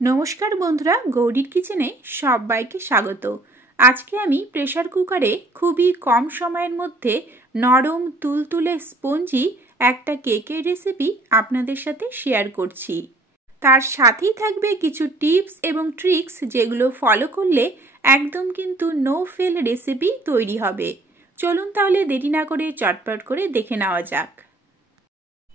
नमस्कार बंधुरा गौरीर किचेने सबाइके स्वागत। आज के आमी प्रेसार कुकारे खूबी कम समयेर मध्य नरम तुलतुले स्पंजी एकटा केकेर रेसिपि आपनादेर साथे शेयर करछि। तार साथेई थाकबे किछु टिप्स एबं ट्रिक्स जेगुलो फलो करले एकदम किन्तु नो फेल रेसिपि तैरी हबे। चलुन ताहले देरी ना करे चटपट करे देखे नेওয়া যাক।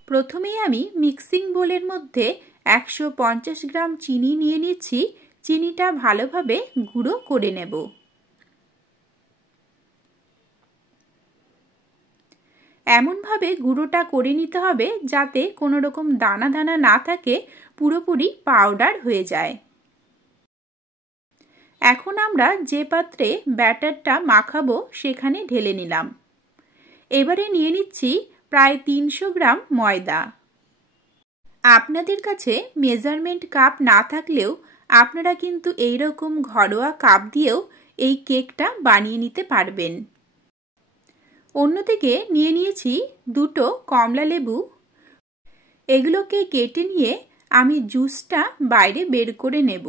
प्रथमेই आमी मिक्सिंग बोलेर मध्य 150 ग्राम चीनी निये निচ্ছি। চিনিটা ভালোভাবে গুঁড়ো করে নেব। এমনভাবে গুঁড়োটা করে নিতে হবে যাতে কোনো রকম দানা দানা না থাকে, পুরোপুরি পাউডার হয়ে যায়। এখন আমরা যে পাত্রে ব্যাটারটা মাখাবো সেখানে ঢেলে নিলাম। এবারে নিয়ে নিচ্ছি প্রায় 300 গ্রাম ময়দা। আপনাদের কাছে মেজারমেন্ট কাপ না থাকলেও আপনারা কিন্তু এই রকম ঘরোয়া কাপ দিয়েও এই কেকটা বানিয়ে নিতে পারবেন। অন্যদিকে নিয়ে নিয়েছি দুটো কমলা লেবু। এগুলোকে কেটে নিয়ে আমি জুসটা বাইরে বের করে নেব।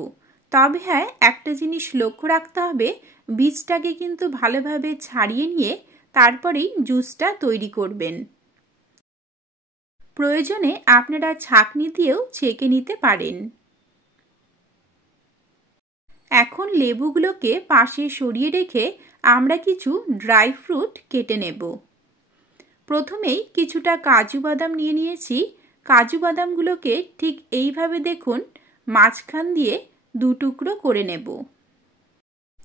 তবে হ্যাঁ, একটা জিনিস লক্ষ্য রাখতে হবে, বীজটাকে কিন্তু ভালোভাবে ছাড়িয়ে নিয়ে তারপরেই জুসটা তৈরি করবেন। প্রয়োজনে আপনারা ছাঁকনি দিয়েও ছেঁকে নিতে পারেন। এখন লেবুগুলোকে পাশে সরিয়ে রেখে আমরা কিছু ড্রাই ফ্রুট কেটে নেব। প্রথমেই কিছুটা কাজু বাদাম নিয়ে নিয়েছি। কাজু বাদামগুলোকে ঠিক এইভাবে দেখুন মাঝখান দিয়ে দু টুকরো করে নেব।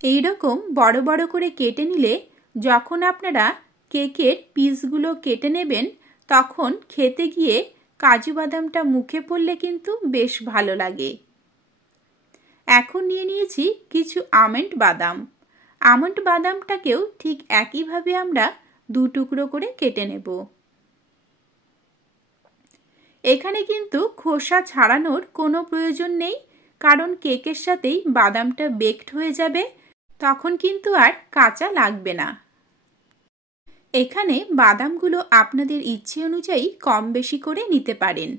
এই রকম বড় বড় করে কেটে নিলে যখন আপনারা কেকের পিসগুলো কেটে নেবেন তখন খেতে গিয়ে কাজু বাদামটা মুখে পড়লে কিন্তু বেশ ভালো লাগে। এখন নিয়ে নিয়েছি কিছু আমন্ড বাদাম। আমন্ড বাদামটাকেও ঠিক একইভাবে আমরা দু টুকরো করে কেটে নেব। এখানে কিন্তু খোসা ছাড়ানোর কোনো প্রয়োজন নেই, কারণ কেকের সাথেই বাদামটা বেকড হয়ে যাবে, তখন কিন্তু আর কাঁচা লাগবে না। এখানে বাদামগুলো আপনাদের ইচ্ছে অনুযায়ী কম বেশি করে নিতে পারেন।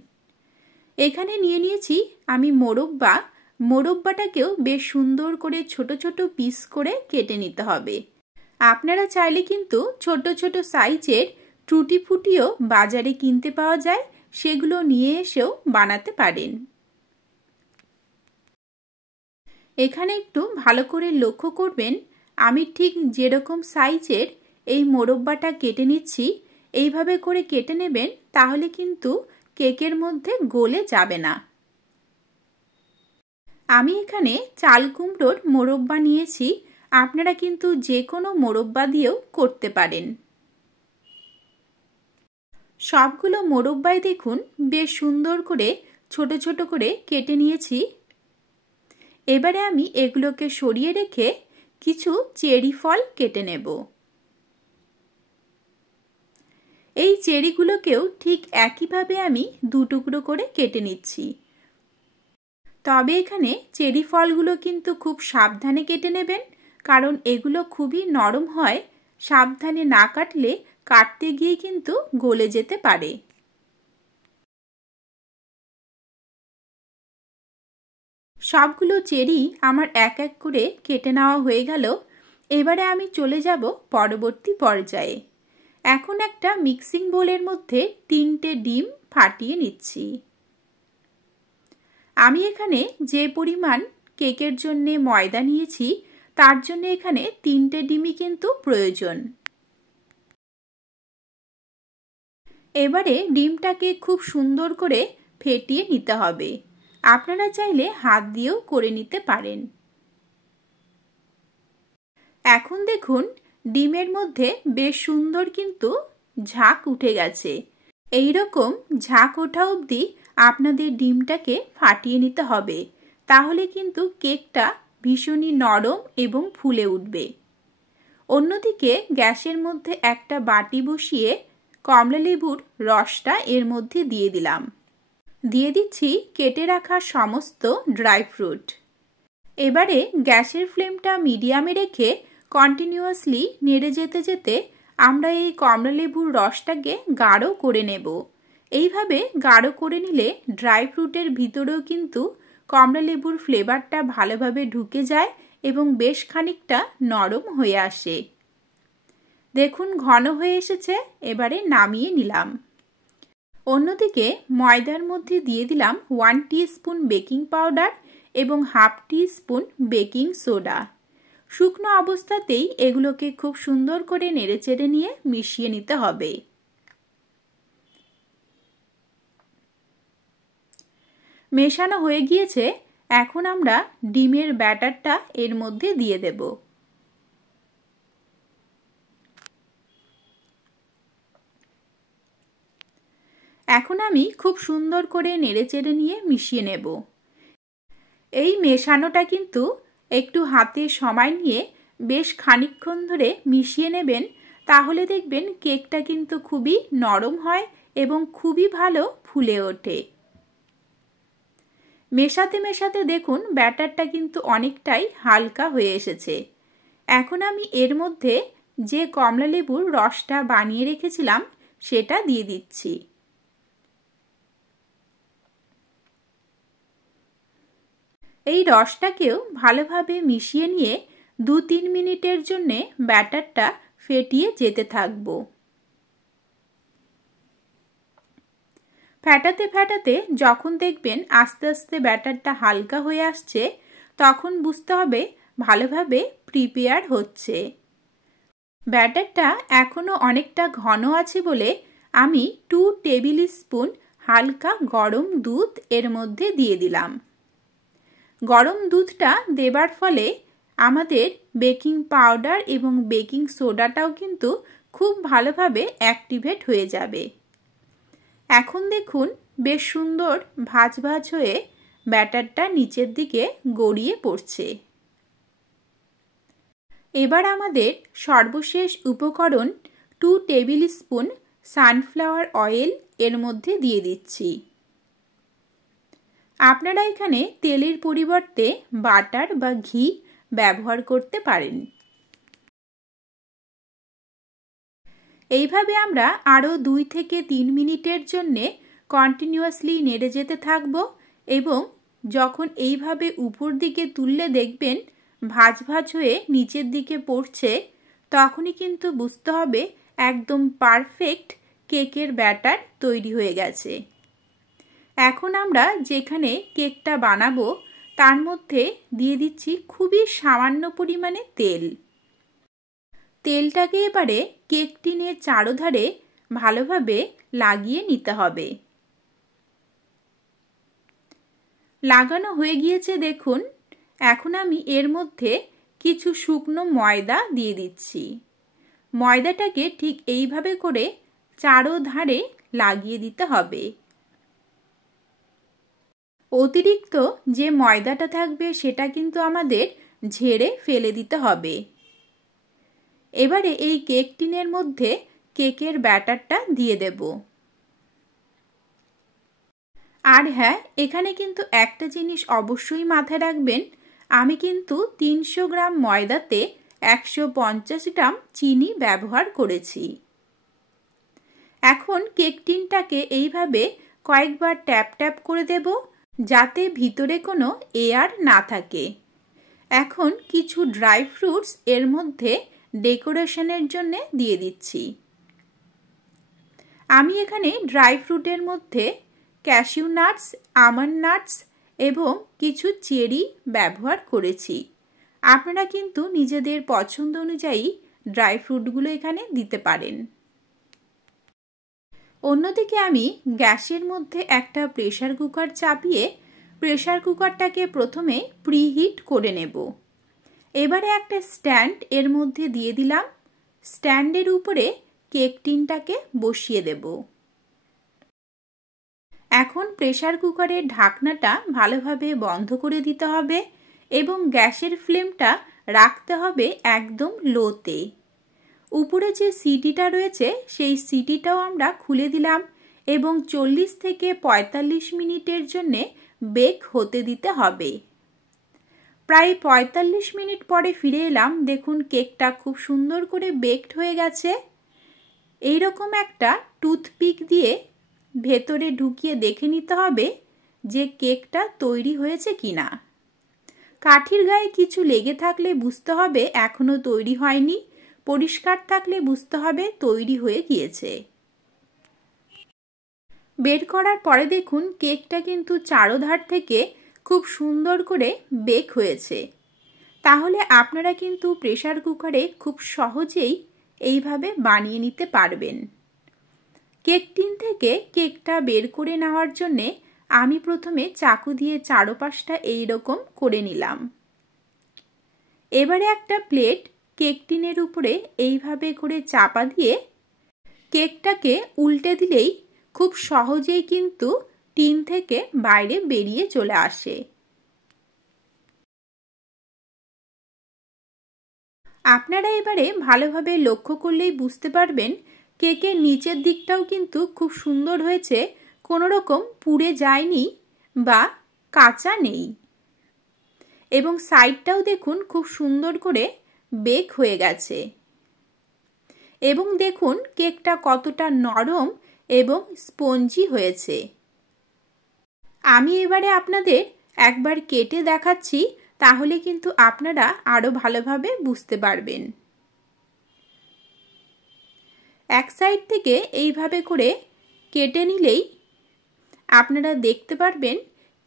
এখানে নিয়ে নিয়েছি আমি মোরব্বা। মোরব্বাটাকেও বেশ সুন্দর করে ছোট ছোট পিস করে কেটে নিতে হবে। আপনারা চাইলে কিন্তু ছোট ছোট সাইজের টুটি ফুটিও বাজারে কিনতে পাওয়া যায়, সেগুলো নিয়ে এসেও বানাতে পারেন। এখানে একটু ভালো করে লক্ষ্য করবেন, আমি ঠিক যেরকম সাইজের এই মোরব্বাটা কেটে নিচ্ছি এইভাবে করে কেটে নেবেন, তাহলে কিন্তু কেকের মধ্যে গলে যাবে না। আমি এখানে চাল কুমড়োর মোরব্বা নিয়েছি, আপনারা কিন্তু যে কোনো মোরব্বা দিয়েও করতে পারেন। সবগুলো মোরব্বাই দেখুন বেশ সুন্দর করে ছোট ছোট করে কেটে নিয়েছি। এবারে আমি এগুলোকে সরিয়ে রেখে কিছু চেরি ফল কেটে নেব। এই চেরিগুলোকেও ঠিক একইভাবে আমি দু টুকরো করে কেটে নিচ্ছি। তবে এখানে চেরি ফলগুলো কিন্তু খুব সাবধানে কেটে নেবেন, কারণ এগুলো খুবই নরম হয়। সাবধানে না কাটলে কাটতে গিয়ে কিন্তু গলে যেতে পারে। সবগুলো চেরি আমার এক এক করে কেটে নেওয়া হয়ে গেল। এবারে আমি চলে যাব পরবর্তী পর্যায়ে। এখন একটা মিক্সিং বোলের মধ্যে 3টে ডিম ফাটিয়ে নিচ্ছি। আমি এখানে যে পরিমাণ কেকের জন্য ময়দা নিয়েছি তার জন্য এখানে 3টে ডিমই কিন্তু প্রয়োজন। এবারে ডিমটাকে খুব সুন্দর করে ফেটিয়ে নিতে হবে। আপনারা চাইলে হাত দিয়েও করে নিতে পারেন। এখন দেখুন ডিমের মধ্যে বেশ সুন্দর কিন্তু ঝাঁক উঠে গেছে। এই রকম ঝাঁক ওঠা অবধি আপনাদের ডিমটাকে ফাটিয়ে নিতে হবে, তাহলে কিন্তু কেকটা ভীষণই নরম এবং ফুলে উঠবে। অন্যদিকে গ্যাসের মধ্যে একটা বাটি বসিয়ে কমলা লেবুর রসটা এর মধ্যে দিয়ে দিলাম। দিয়ে দিচ্ছি কেটে রাখা সমস্ত ড্রাই ফ্রুট। এবারে গ্যাসের ফ্লেমটা মিডিয়ামে রেখে কন্টিনিউয়াসলি নেড়ে যেতে যেতে আমরা এই কমলা লেবুর রসটাকে গাঢ় করে নেব। এইভাবে গাঢ় করে নিলে ড্রাই ফ্রুটের ভিতরেও কিন্তু কমলা লেবুর ফ্লেভারটা ভালোভাবে ঢুকে যায় এবং বেশ খানিকটা নরম হয়ে আসে। দেখুন ঘন হয়ে এসেছে, এবারে নামিয়ে নিলাম। অন্যদিকে ময়দার মধ্যে দিয়ে দিলাম 1 টিস্পুন বেকিং পাউডার এবং হাফ টিস্পুন বেকিং সোডা। শুকনো অবস্থাতেই এগুলোকে খুব সুন্দর করে নেড়েচেড়ে নিয়ে মিশিয়ে নিতে হবে। মেশানো হয়ে গিয়েছে, এখন আমরা ডিমের ব্যাটারটা এর মধ্যে দিয়ে দেব। এখন আমি খুব সুন্দর করে নেড়েচেড়ে নিয়ে মিশিয়ে নেব। এই মেশানোটা কিন্তু একটু হাতে সময় নিয়ে বেশ খানিকক্ষণ ধরে মিশিয়ে নেবেন, তাহলে দেখবেন কেকটা কিন্তু খুবই নরম হয় এবং খুবই ভালো ফুলে ওঠে। মেশাতে মেশাতে দেখুন ব্যাটারটা কিন্তু অনেকটাই হালকা হয়ে এসেছে। এখন আমি এর মধ্যে যে কমলা লেবুর রসটা বানিয়ে রেখেছিলাম সেটা দিয়ে দিচ্ছি। এই রসটাকেও ভালোভাবে মিশিয়ে নিয়ে 2-3 মিনিটের জন্য ব্যাটারটা ফেটিয়ে যেতে থাকব। ফেটাতে ফেটাতে যখন দেখবেন আস্তে আস্তে ব্যাটারটা হালকা হয়ে আসছে, তখন বুঝতে হবে ভালোভাবে প্রিপেয়ার হচ্ছে। ব্যাটারটা এখনো অনেকটা ঘন আছে বলে আমি 2 টেবিল স্পুন হালকা গরম দুধ এর মধ্যে দিয়ে দিলাম। গরম দুধটা দেবার ফলে আমাদের বেকিং পাউডার এবং বেকিং সোডাটাও কিন্তু খুব ভালোভাবে অ্যাক্টিভেট হয়ে যাবে। এখন দেখুন বেশ সুন্দর ভাজ ভাজ হয়ে ব্যাটারটা নিচের দিকে গড়িয়ে পড়ছে। এবার আমাদের সর্বশেষ উপকরণ 2 টেবিল স্পুন সানফ্লাওয়ার অয়েল এর মধ্যে দিয়ে দিচ্ছি। আপনারা এখানে তেলের পরিবর্তে বাটার বা ঘি ব্যবহার করতে পারেন। এইভাবে আমরা আরও 2 থেকে 3 মিনিটের জন্য কন্টিনিউয়াসলি নেড়ে যেতে থাকব এবং যখন এইভাবে উপর দিকে তুললে দেখবেন ভাজ ভাজ হয়ে নিচের দিকে পড়ছে, তখনই কিন্তু বুঝতে হবে একদম পারফেক্ট কেকের ব্যাটার তৈরি হয়ে গেছে। এখন আমরা যেখানে কেকটা বানাবো তার মধ্যে দিয়ে দিচ্ছি খুবই সামান্য পরিমাণে তেল। তেলটাকে এবারে কেক টিনের চারধারে ভালোভাবে লাগিয়ে নিতে হবে। লাগানো হয়ে গিয়েছে দেখুন। এখন আমি এর মধ্যে কিছু শুকনো ময়দা দিয়ে দিচ্ছি। ময়দাটাকে ঠিক এইভাবে করে চারধারে লাগিয়ে দিতে হবে। অতিরিক্ত যে ময়দাটা থাকবে সেটা কিন্তু আমাদের ঝেড়ে ফেলে দিতে হবে। এবারে এই কেক টিনের মধ্যে কেকের ব্যাটারটা দিয়ে দেব। আর হ্যাঁ, এখানে কিন্তু একটা জিনিস অবশ্যই মাথায় রাখবেন, আমি কিন্তু 300 গ্রাম ময়দাতে 150 গ্রাম চিনি ব্যবহার করেছি। এখন কেক টিনটাকে এইভাবে কয়েকবার ট্যাপ ট্যাপ করে দেব, যাতে ভিতরে কোনো এয়ার না থাকে। এখন কিছু ড্রাই ফ্রুটস এর মধ্যে ডেকোরেশনের জন্য দিয়ে দিচ্ছি। আমি এখানে ড্রাই ফ্রুটের মধ্যে ক্যাশিউ নাটস, আমন্ড নাটস এবং কিছু চেরি ব্যবহার করেছি। আপনারা কিন্তু নিজেদের পছন্দ অনুযায়ী ড্রাই ফ্রুটগুলো এখানে দিতে পারেন। অন্যদিকে আমি গ্যাসের মধ্যে একটা প্রেসার কুকার চাপিয়ে প্রেসার কুকারটাকে প্রথমে প্রিহিট করে নেব। এবারে একটা স্ট্যান্ড এর মধ্যে দিয়ে দিলাম। স্ট্যান্ডের উপরে কেক টিনটাকে বসিয়ে দেব। এখন প্রেসার কুকারের ঢাকনাটা ভালোভাবে বন্ধ করে দিতে হবে এবং গ্যাসের ফ্লেমটা রাখতে হবে একদম লোতে। উপরে যে সিটিটা রয়েছে সেই সিটিটাও আমরা খুলে দিলাম এবং 40 থেকে 45 মিনিটের জন্য বেক হতে দিতে হবে। প্রায় 45 মিনিট পরে ফিরে এলাম। দেখুন কেকটা খুব সুন্দর করে বেকড হয়ে গেছে। এইরকম একটা টুথপিক দিয়ে ভেতরে ঢুকিয়ে দেখে নিতে হবে যে কেকটা তৈরি হয়েছে কিনা। কাঠির গায়ে কিছু লেগে থাকলে বুঝতে হবে এখনো তৈরি হয়নি, পরিষ্কার থাকলে বুঝতে হবে তৈরি হয়ে গিয়েছে। বের করার পরে দেখুন কেকটা কিন্তু চারোধার থেকে খুব সুন্দর করে বেক হয়েছে। তাহলে আপনারা কিন্তু প্রেসার কুকারে খুব সহজেই এইভাবে বানিয়ে নিতে পারবেন। কেক টিন থেকে কেকটা বের করে নেওয়ার জন্যে আমি প্রথমে চাকু দিয়ে চারপাশটা এইরকম করে নিলাম। এবারে একটা প্লেট কেক টিনের উপরে এইভাবে করে চাপা দিয়ে কেকটাকে উল্টে দিলেই খুব সহজেই কিন্তু টিন থেকে বাইরে বেরিয়ে চলে আসে। আপনারা এবারে ভালোভাবে লক্ষ্য করলেই বুঝতে পারবেন কেকের নিচের দিকটাও কিন্তু খুব সুন্দর হয়েছে, কোনো রকম পুড়ে যায়নি বা কাঁচা নেই। এবং সাইডটাও দেখুন খুব সুন্দর করে বেক হয়ে গেছে। এবং দেখুন কেকটা কতটা নরম এবং স্পঞ্জি হয়েছে। আমি এবারে আপনাদের একবার কেটে দেখাচ্ছি, তাহলে কিন্তু আপনারা আরো ভালোভাবে বুঝতে পারবেন। এক সাইড থেকে এইভাবে করে কেটে নিলেই আপনারা দেখতে পারবেন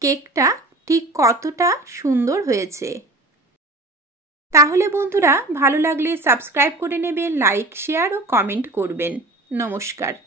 কেকটা ঠিক কতটা সুন্দর হয়েছে। তাহলে বন্ধুরা ভালো লাগলে সাবস্ক্রাইব করে নেবেন, লাইক, শেয়ার ও কমেন্ট করবেন। নমস্কার।